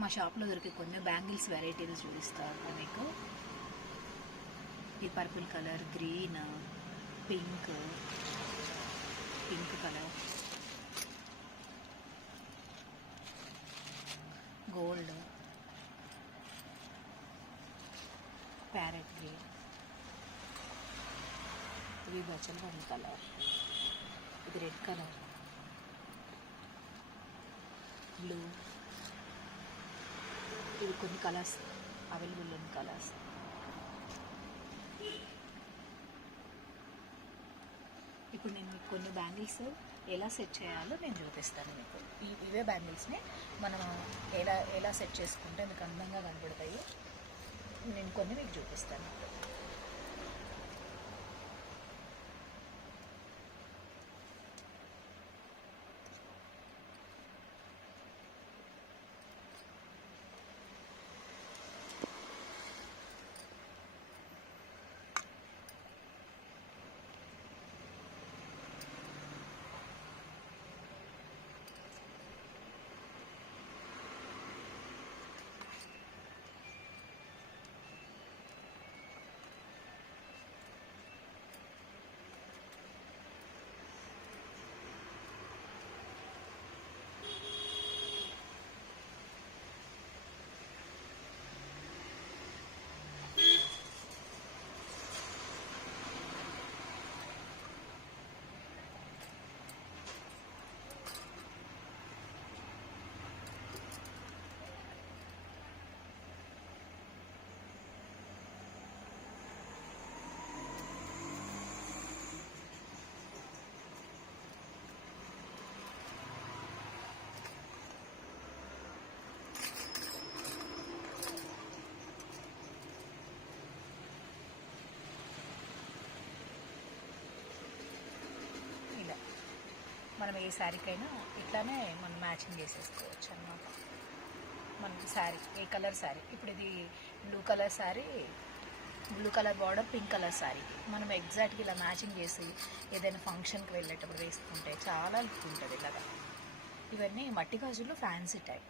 మా షాప్లో దొరికే కొన్ని బ్యాంగిల్స్ వెరైటీలు చూపిస్తాను మీకు. ఈ purple colour, green, pink colour, gold, parrot green, ఇది బచల్ వన్ కలర్, ఇది రెడ్ కలర్, బ్లూ, ఇవి కొన్ని కలర్స్ అవైలబుల్ ఉన్న కలర్స్. ఇప్పుడు నేను మీకు కొన్ని బ్యాంగిల్స్ ఎలా సెట్ చేయాలో నేను చూపిస్తాను మీకు. ఇవే బ్యాంగిల్స్ని మనం ఎలా సెట్ చేసుకుంటే మీకు అందంగా కనబడతాయి నేను కొన్ని మీకు చూపిస్తాను. మనం ఏ శారీకైనా ఇట్లానే మనం మ్యాచింగ్ చేసేసుకోవచ్చు అన్నమాట. మనకి శారీ ఏ కలర్ శారీ, ఇప్పుడు ఇది blue colour sari, blue colour border, pink colour sari మనం ఎగ్జాక్ట్గా ఇలా మ్యాచింగ్ చేసి ఏదైనా ఫంక్షన్కి వెళ్ళేటప్పుడు వేసుకుంటే చాలా లుక్ ఉంటుంది ఇలాగా. ఇవన్నీ మట్టి గాజులు ఫ్యాన్సీ టైప్.